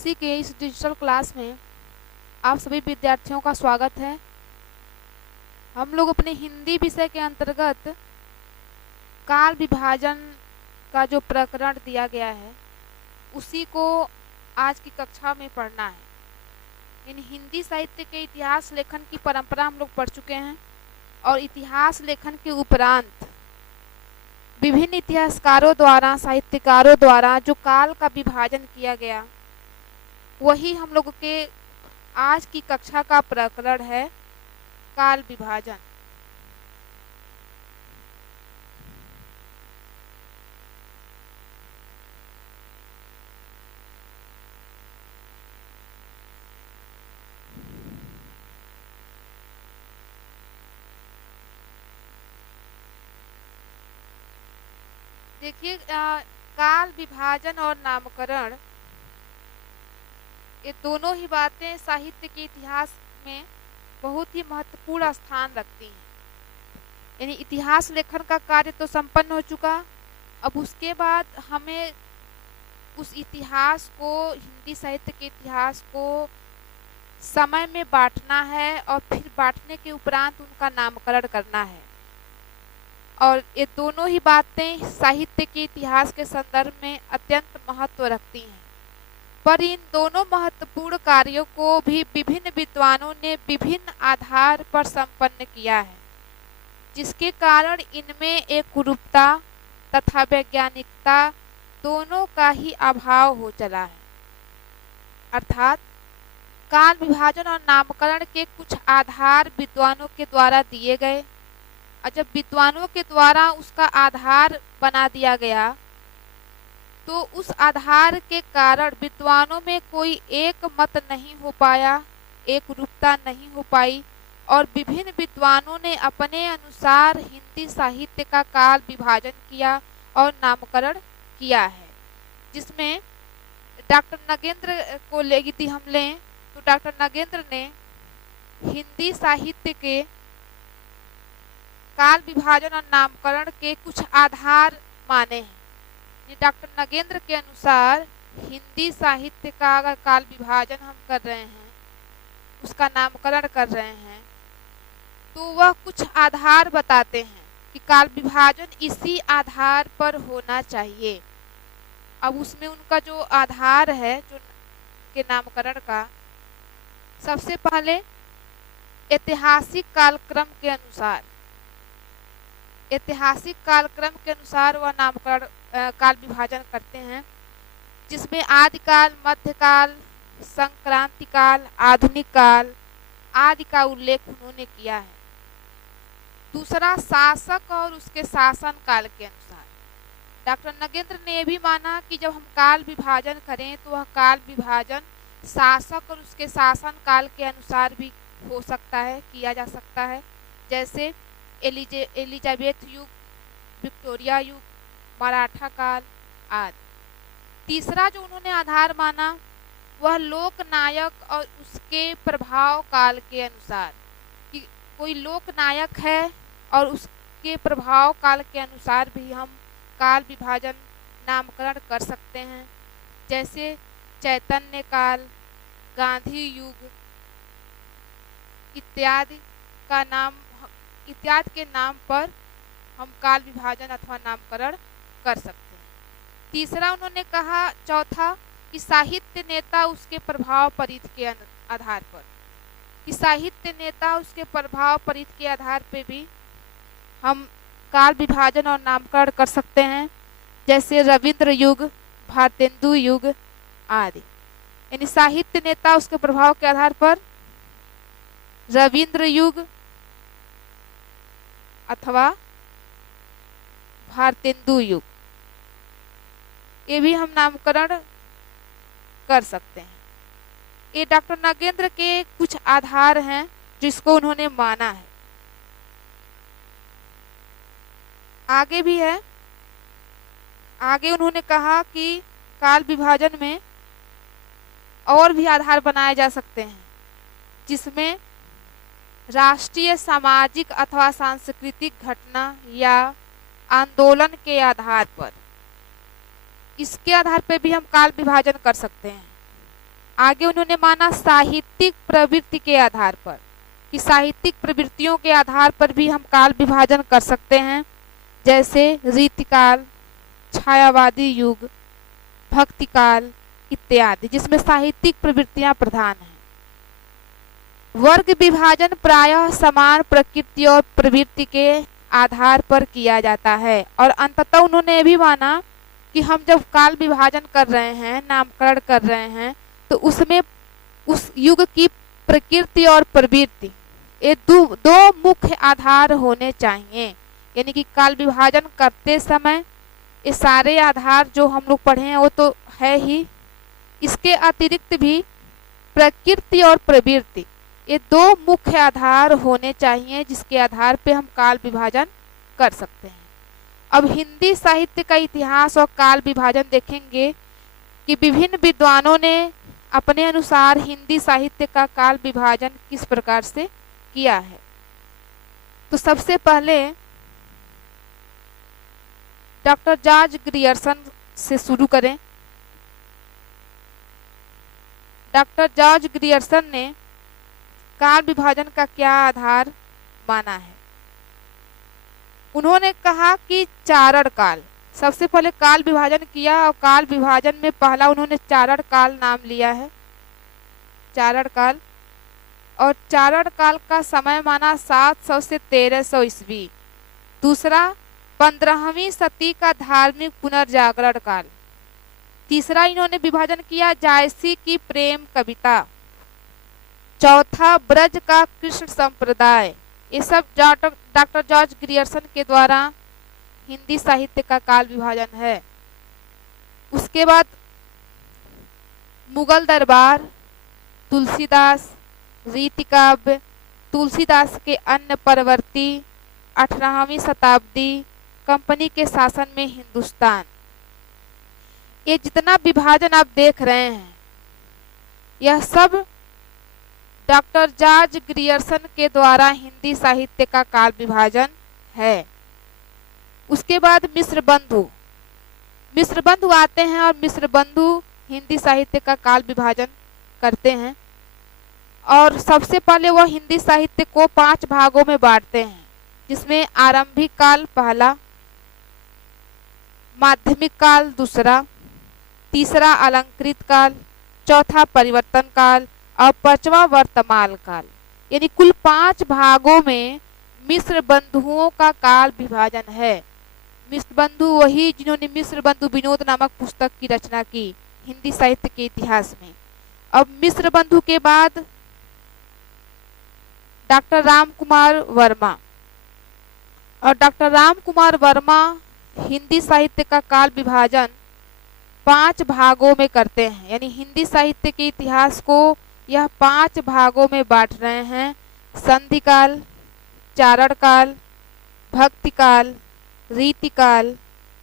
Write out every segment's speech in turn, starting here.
NCC के इस digital class में आप सभी विद्यार्थियों का स्वागत है। हम लोग अपने हिंदी विषय के अंतर्गत काल विभाजन का जो प्रकरण दिया गया है उसी को आज की कक्षा में पढ़ना है। इन हिंदी साहित्य के इतिहास लेखन की परंपरा हम लोग पढ़ चुके हैं और इतिहास लेखन के उपरांत विभिन्न इतिहासकारों द्वारा, साहित्यकारों द्वारा जो काल का विभाजन किया गया वही हम लोगों के आज की कक्षा का प्रकरण है, काल विभाजन। देखिए, काल विभाजन और नामकरण ये दोनों ही बातें साहित्य के इतिहास में बहुत ही महत्वपूर्ण स्थान रखती हैं। यानी इतिहास लेखन का कार्य तो संपन्न हो चुका, अब उसके बाद हमें उस इतिहास को, हिंदी साहित्य के इतिहास को समय में बांटना है और फिर बांटने के उपरांत उनका नामकरण करना है। और ये दोनों ही बातें साहित्य के इतिहास के संदर्भ में अत्यंत महत्व रखती हैं। पर इन दोनों महत्वपूर्ण कार्यों को भी विभिन्न विद्वानों ने विभिन्न आधार पर संपन्न किया है, जिसके कारण इनमें एक रूपता तथा वैज्ञानिकता दोनों का ही अभाव हो चला है। अर्थात काल विभाजन और नामकरण के कुछ आधार विद्वानों के द्वारा दिए गए और जब विद्वानों के द्वारा उसका आधार बना दिया गया तो उस आधार के कारण विद्वानों में कोई एक मत नहीं हो पाया, एक रूपता नहीं हो पाई और विभिन्न विद्वानों ने अपने अनुसार हिंदी साहित्य का काल विभाजन किया और नामकरण किया है। जिसमें डॉक्टर नगेंद्र को यदि हम लें तो डॉक्टर नगेंद्र ने हिंदी साहित्य के काल विभाजन और नामकरण के कुछ आधार माने हैं। डॉक्टर नगेंद्र के अनुसार हिंदी साहित्य का अगर काल विभाजन हम कर रहे हैं, उसका नामकरण कर रहे हैं, तो वह कुछ आधार बताते हैं कि काल विभाजन इसी आधार पर होना चाहिए। अब उसमें उनका जो आधार है जो के नामकरण का, सबसे पहले ऐतिहासिक कालक्रम के अनुसार, ऐतिहासिक कालक्रम के अनुसार वह नामकरण काल विभाजन करते हैं, जिसमें आदिकाल, मध्यकाल, संक्रांति काल, आधुनिक काल आदि का उल्लेख उन्होंने किया है। दूसरा, शासक और उसके शासन काल के अनुसार डॉक्टर नगेंद्र ने यह भी माना कि जब हम काल विभाजन करें तो वह काल विभाजन शासक और उसके शासन काल के अनुसार भी हो सकता है, किया जा सकता है, जैसे एलिजाबेथ युग, विक्टोरिया युग, मराठा काल आदि। तीसरा जो उन्होंने आधार माना वह लोकनायक और उसके प्रभाव काल के अनुसार, कि कोई लोकनायक है और उसके प्रभाव काल के अनुसार भी हम काल विभाजन नामकरण कर सकते हैं, जैसे चैतन्य काल, गांधी युग इत्यादि के नाम पर हम काल विभाजन अथवा नामकरण कर सकते हैं। तीसरा उन्होंने कहा, चौथा, कि साहित्य नेता उसके प्रभाव परिधि के आधार पर, कि साहित्य नेता उसके प्रभाव परिधि के आधार पर भी हम काल विभाजन और नामकरण कर सकते हैं, जैसे रविंद्र युग, भारतेंदु युग आदि। यानी साहित्य नेता उसके प्रभाव के आधार पर रविंद्र युग अथवा भारतेंदु युग, ये भी हम नामकरण कर सकते हैं। ये डॉक्टर नगेंद्र के कुछ आधार हैं जिसको उन्होंने माना है। आगे भी है, आगे उन्होंने कहा कि काल विभाजन में और भी आधार बनाए जा सकते हैं, जिसमें राष्ट्रीय, सामाजिक अथवा सांस्कृतिक घटना या आंदोलन के आधार पर, इसके आधार पर भी हम काल विभाजन कर सकते हैं। आगे उन्होंने माना साहित्यिक प्रवृत्ति के आधार पर, कि साहित्यिक प्रवृत्तियों के आधार पर भी हम काल विभाजन कर सकते हैं, जैसे रीतिकाल, छायावादी युग, भक्तिकाल इत्यादि, जिसमें साहित्यिक प्रवृत्तियां प्रधान हैं। वर्ग विभाजन प्रायः समान प्रकृति और प्रवृत्ति के आधार पर किया जाता है। और अंततः उन्होंने ये भी माना कि हम जब काल विभाजन कर रहे हैं, नामकरण कर रहे हैं, तो उसमें उस युग की प्रकृति और प्रवृत्ति, ये दो मुख्य आधार होने चाहिए। यानी कि काल विभाजन करते समय ये सारे आधार जो हम लोग पढ़े हैं वो तो है ही, इसके अतिरिक्त भी प्रकृति और प्रवृत्ति, ये दो मुख्य आधार होने चाहिए जिसके आधार पे हम काल विभाजन कर सकते हैं। अब हिंदी साहित्य का इतिहास और काल विभाजन देखेंगे कि विभिन्न विद्वानों ने अपने अनुसार हिंदी साहित्य का काल विभाजन किस प्रकार से किया है। तो सबसे पहले डॉक्टर जॉर्ज ग्रियर्सन से शुरू करें। डॉक्टर जॉर्ज ग्रियर्सन ने काल विभाजन का क्या आधार माना है। उन्होंने कहा कि चारण काल, सबसे पहले काल विभाजन किया और काल विभाजन में पहला उन्होंने चारण काल नाम लिया है, चारण काल। और चारण काल का समय माना 700 से 1300 ईस्वी। दूसरा 15वीं सदी का धार्मिक पुनर्जागरण काल। तीसरा इन्होंने विभाजन किया जायसी की प्रेम कविता। चौथा ब्रज का कृष्ण संप्रदाय। ये सब डॉक्टर जॉर्ज ग्रियर्सन के द्वारा हिंदी साहित्य का काल विभाजन है। उसके बाद मुगल दरबार, तुलसीदास, रीतिकाव्य, तुलसीदास के अन्य परवर्ती, 18वीं शताब्दी, कंपनी के शासन में हिंदुस्तान। ये जितना विभाजन आप देख रहे हैं यह सब डॉक्टर जॉर्ज ग्रियर्सन के द्वारा हिंदी साहित्य का काल विभाजन है। उसके बाद मिश्र बंधु आते हैं और मिश्र बंधु हिंदी साहित्य का काल विभाजन करते हैं। और सबसे पहले वह हिंदी साहित्य को 5 भागों में बांटते हैं, जिसमें आरंभिक काल पहला, माध्यमिक काल दूसरा, तीसरा अलंकृत काल, चौथा परिवर्तन काल और 5वां वर्तमान काल। यानी कुल 5 भागों में मिश्र बंधुओं का काल विभाजन है। मिश्र बंधु वही जिन्होंने मिश्र बंधु विनोद नामक पुस्तक की रचना की हिंदी साहित्य के इतिहास में। अब मिश्र बंधु के बाद डॉक्टर राम कुमार वर्मा, और डॉक्टर राम कुमार वर्मा हिंदी साहित्य का काल विभाजन 5 भागों में करते हैं। यानी हिंदी साहित्य के इतिहास को यह 5 भागों में बांट रहे हैं। संधिकाल, चारण काल, भक्तिकाल, रीतिकाल,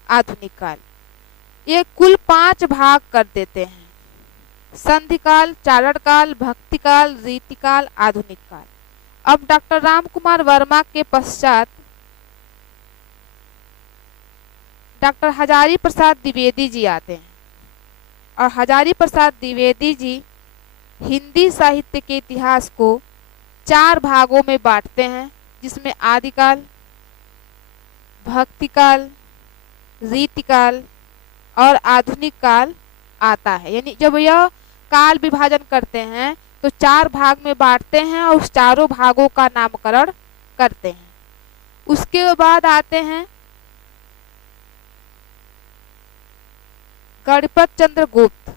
आधुनिक काल। ये कुल 5 भाग कर देते हैं, संधिकाल, चारण काल, भक्तिकाल, रीतिकाल, आधुनिक काल। अब डॉक्टर राम कुमार वर्मा के पश्चात डॉक्टर हजारी प्रसाद द्विवेदी जी आते हैं, और हजारी प्रसाद द्विवेदी जी हिंदी साहित्य के इतिहास को 4 भागों में बांटते हैं, जिसमें आदिकाल, भक्तिकाल, रीतिकाल और आधुनिक काल आता है। यानी जब यह काल विभाजन करते हैं तो 4 भाग में बांटते हैं और उस चारों भागों का नामकरण करते हैं। उसके बाद आते हैं गणपत चंद्र गुप्त,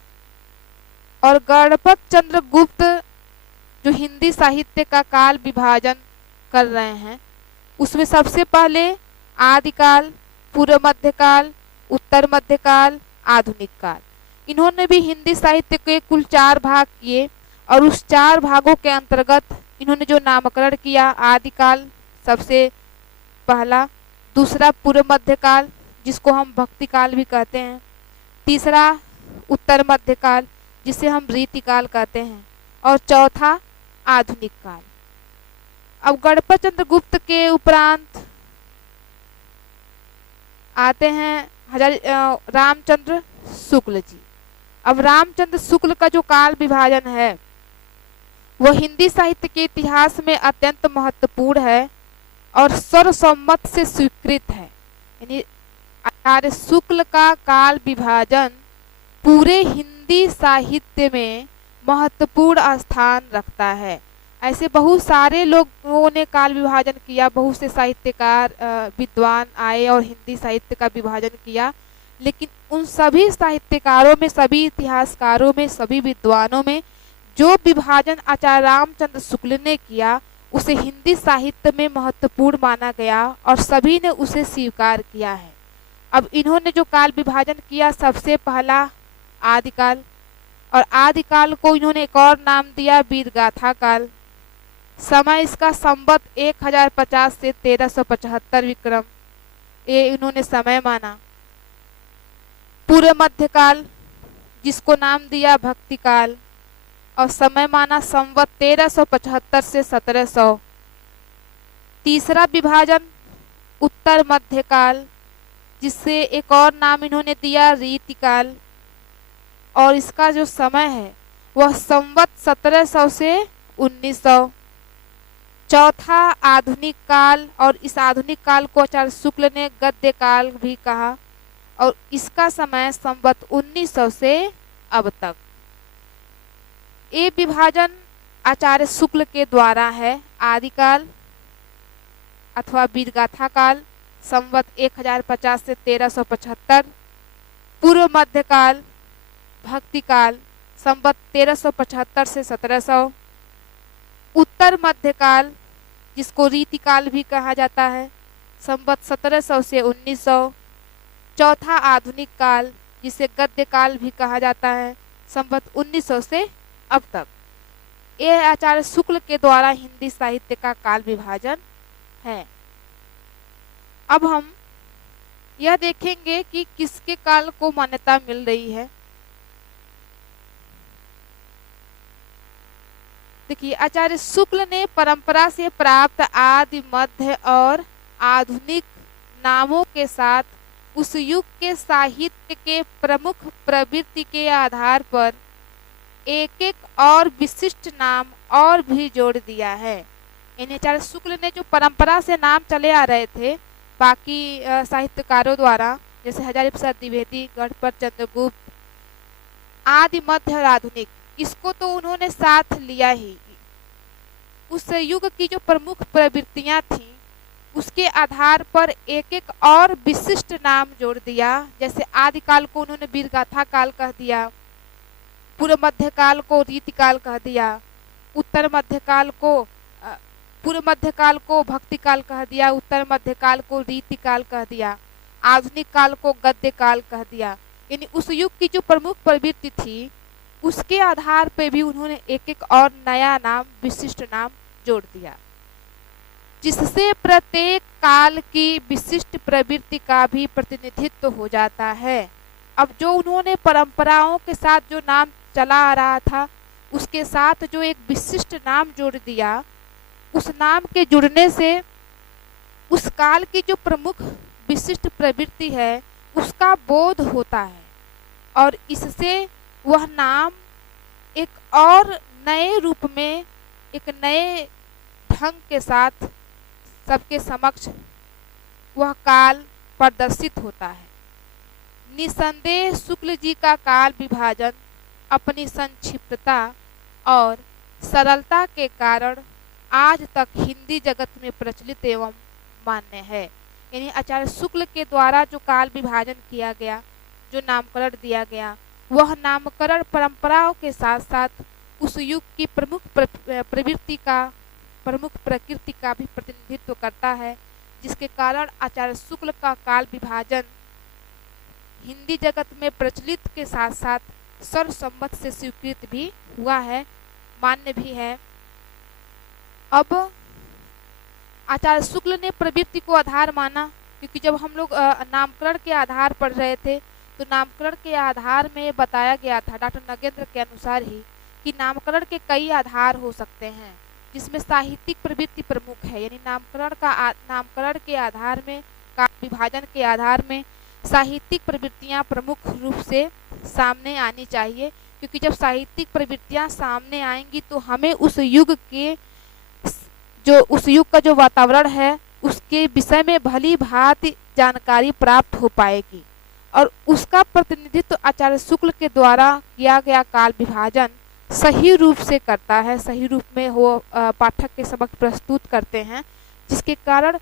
और गणपत चंद्र गुप्त जो हिंदी साहित्य का काल विभाजन कर रहे हैं, उसमें सबसे पहले आदिकाल, पूर्व मध्यकाल, उत्तर मध्यकाल, आधुनिक काल। इन्होंने भी हिंदी साहित्य के कुल 4 भाग किए, और उस 4 भागों के अंतर्गत इन्होंने जो नामकरण किया, आदिकाल सबसे पहला, दूसरा पूर्व मध्यकाल जिसको हम भक्तिकाल भी कहते हैं, तीसरा उत्तर मध्यकाल जिसे हम रीतिकाल कहते हैं, और चौथा आधुनिक काल। अब गणपत चंद्र गुप्त के उपरांत आते हैं रामचंद्र शुक्ल जी। अब रामचंद्र शुक्ल का जो काल विभाजन है वह हिंदी साहित्य के इतिहास में अत्यंत महत्वपूर्ण है और सर्वसम्मत से स्वीकृत है। यानी आचार्य शुक्ल का काल विभाजन पूरे हिंदी साहित्य में महत्वपूर्ण स्थान रखता है। ऐसे बहुत सारे लोगों ने काल विभाजन किया, बहुत से साहित्यकार विद्वान आए और हिंदी साहित्य का विभाजन किया, लेकिन उन सभी साहित्यकारों में, सभी इतिहासकारों में, सभी विद्वानों में जो विभाजन आचार्य रामचंद्र शुक्ल ने किया उसे हिंदी साहित्य में महत्वपूर्ण माना गया और सभी ने उसे स्वीकार किया है। अब इन्होंने जो काल विभाजन किया, सबसे पहला आदिकाल, और आदिकाल को इन्होंने एक और नाम दिया वीरगाथा काल। समय इसका संवत 1050 से 1375 विक्रम, ये इन्होंने समय माना। पूर्व मध्यकाल जिसको नाम दिया भक्ति काल और समय माना संवत 1375 से 1700। तीसरा विभाजन उत्तर मध्यकाल जिससे एक और नाम इन्होंने दिया रीतिकाल और इसका जो समय है वह संवत 1700 से 1900। चौथा आधुनिक काल और इस आधुनिक काल को आचार्य शुक्ल ने गद्य काल भी कहा और इसका समय संवत 1900 से अब तक। ये विभाजन आचार्य शुक्ल के द्वारा है। आदिकाल अथवा वीरगाथा काल संवत 1050 से 1375, पूर्व मध्यकाल भक्ति काल संवत 1375 से 1700, उत्तर मध्यकाल जिसको रीतिकाल भी कहा जाता है संवत 1700 से 1900, चौथा आधुनिक काल जिसे गद्य काल भी कहा जाता है संवत 1900 से अब तक। यह आचार्य शुक्ल के द्वारा हिंदी साहित्य का काल विभाजन है। अब हम यह देखेंगे कि किसके काल को मान्यता मिल रही है। देखिए, आचार्य शुक्ल ने परंपरा से प्राप्त आदि, मध्य और आधुनिक नामों के साथ उस युग के साहित्य के प्रमुख प्रवृत्ति के आधार पर एक एक और विशिष्ट नाम और भी जोड़ दिया है। इन आचार्य शुक्ल ने जो परंपरा से नाम चले आ रहे थे बाकी साहित्यकारों द्वारा, जैसे हजारी प्रसाद द्विवेदी, गणपत चंद्रगुप्त, आदि, मध्य और आधुनिक, इसको तो उन्होंने साथ लिया ही। उस युग की जो प्रमुख प्रवृत्तियां थीं उसके आधार पर एक एक और विशिष्ट नाम जोड़ दिया। जैसे आदिकाल को उन्होंने वीरगाथा काल कह दिया, पूर्व मध्यकाल को रीतिकाल कह दिया, उत्तर मध्यकाल को पूर्व मध्यकाल को भक्ति काल कह दिया, उत्तर मध्यकाल को रीतिकाल कह दिया, आधुनिक काल को गद्य काल कह दिया। यानी उस युग की जो प्रमुख प्रवृत्ति थी उसके आधार पर भी उन्होंने एक एक और नया नाम, विशिष्ट नाम जोड़ दिया, जिससे प्रत्येक काल की विशिष्ट प्रवृत्ति का भी प्रतिनिधित्व हो जाता है। अब जो उन्होंने परंपराओं के साथ जो नाम चला आ रहा था उसके साथ जो एक विशिष्ट नाम जोड़ दिया, उस नाम के जुड़ने से उस काल की जो प्रमुख विशिष्ट प्रवृत्ति है उसका बोध होता है और इससे वह नाम एक और नए रूप में, एक नए ढंग के साथ सबके समक्ष वह काल प्रदर्शित होता है। निसंदेह शुक्ल जी का काल विभाजन अपनी संक्षिप्तता और सरलता के कारण आज तक हिंदी जगत में प्रचलित एवं मान्य है। यानी आचार्य शुक्ल के द्वारा जो काल विभाजन किया गया, जो नामकरण दिया गया, वह नामकरण परंपराओं के साथ साथ उस युग की प्रमुख प्रवृत्ति का, प्रमुख प्रकृति का भी प्रतिनिधित्व करता है, जिसके कारण आचार्य शुक्ल का काल विभाजन हिंदी जगत में प्रचलित के साथ साथ सर्वसम्मत से स्वीकृत भी हुआ है, मान्य भी है। अब आचार्य शुक्ल ने प्रवृत्ति को आधार माना, क्योंकि जब हम लोग नामकरण के आधार पढ़ रहे थे तो नामकरण के आधार में बताया गया था डॉक्टर नगेंद्र के अनुसार ही कि नामकरण के कई आधार हो सकते हैं, जिसमें साहित्यिक प्रवृत्ति प्रमुख है। यानी नामकरण के आधार में, काल विभाजन के आधार में साहित्यिक प्रवृत्तियां प्रमुख रूप से सामने आनी चाहिए, क्योंकि जब साहित्यिक प्रवृत्तियां सामने आएंगी तो हमें उस युग का जो वातावरण है उसके विषय में भली भांति जानकारी प्राप्त हो पाएगी। और उसका प्रतिनिधित्व आचार्य शुक्ल के द्वारा किया गया काल विभाजन सही रूप से करता है, सही रूप में वो पाठक के समक्ष प्रस्तुत करते हैं, जिसके कारण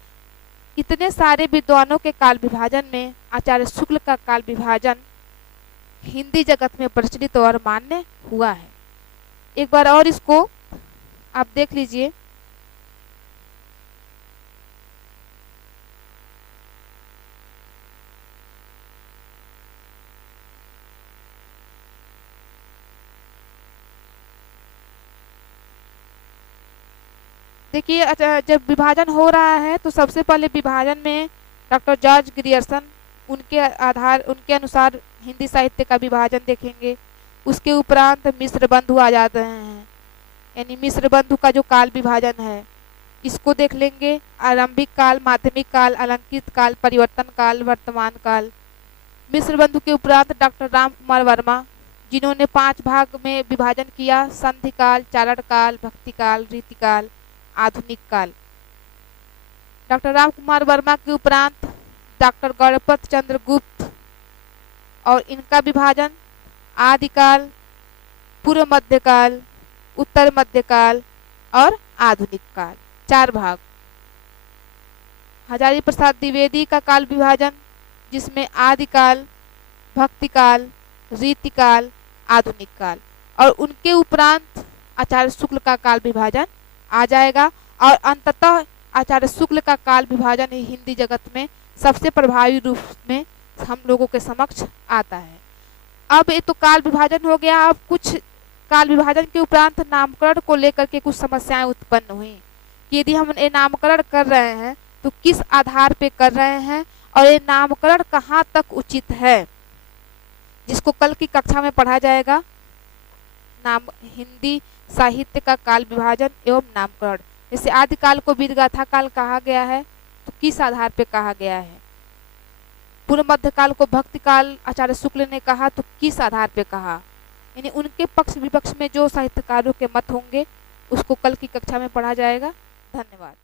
इतने सारे विद्वानों के काल विभाजन में आचार्य शुक्ल का काल विभाजन हिंदी जगत में प्रचलित और मान्य हुआ है। एक बार और इसको आप देख लीजिए। देखिए, जब विभाजन हो रहा है तो सबसे पहले विभाजन में डॉक्टर जॉर्ज ग्रियर्सन उनके अनुसार हिंदी साहित्य का विभाजन देखेंगे। उसके उपरांत मिश्र बंधु आ जाते हैं, यानी मिश्र बंधु का जो काल विभाजन है इसको देख लेंगे। आरंभिक काल, माध्यमिक काल, अलंकृत काल, परिवर्तन काल, वर्तमान काल। मिश्र बंधु के उपरांत डॉक्टर राम कुमार वर्मा, जिन्होंने 5 भाग में विभाजन किया: संधि काल, चारण काल, भक्ति काल, रीति काल, आधुनिक काल। डॉक्टर राम कुमार वर्मा के उपरांत डॉक्टर गणपत चंद्र गुप्त, और इनका विभाजन आदिकाल, पूर्व मध्यकाल, उत्तर मध्यकाल और आधुनिक काल, 4 भाग। हजारी प्रसाद द्विवेदी का काल विभाजन, जिसमें आदिकाल, भक्ति काल, रीति काल, आधुनिक काल, और उनके उपरांत आचार्य शुक्ल का काल विभाजन आ जाएगा। और अंततः आचार्य शुक्ल का काल विभाजन ही हिंदी जगत में सबसे प्रभावी रूप में हम लोगों के समक्ष आता है। अब ये तो काल विभाजन हो गया। अब कुछ काल विभाजन के उपरांत नामकरण को लेकर के कुछ समस्याएं उत्पन्न हुई कि यदि हम ये नामकरण कर रहे हैं तो किस आधार पे कर रहे हैं और ये नामकरण कहाँ तक उचित है, जिसको कल की कक्षा में पढ़ा जाएगा। हिंदी साहित्य का काल विभाजन एवं नामकरण। जैसे आदिकाल को वीरगाथा काल कहा गया है तो किस आधार पे कहा गया है, पूर्व मध्यकाल को भक्ति काल आचार्य शुक्ल ने कहा तो किस आधार पे कहा, यानी उनके पक्ष विपक्ष में जो साहित्यकारों के मत होंगे उसको कल की कक्षा में पढ़ा जाएगा। धन्यवाद।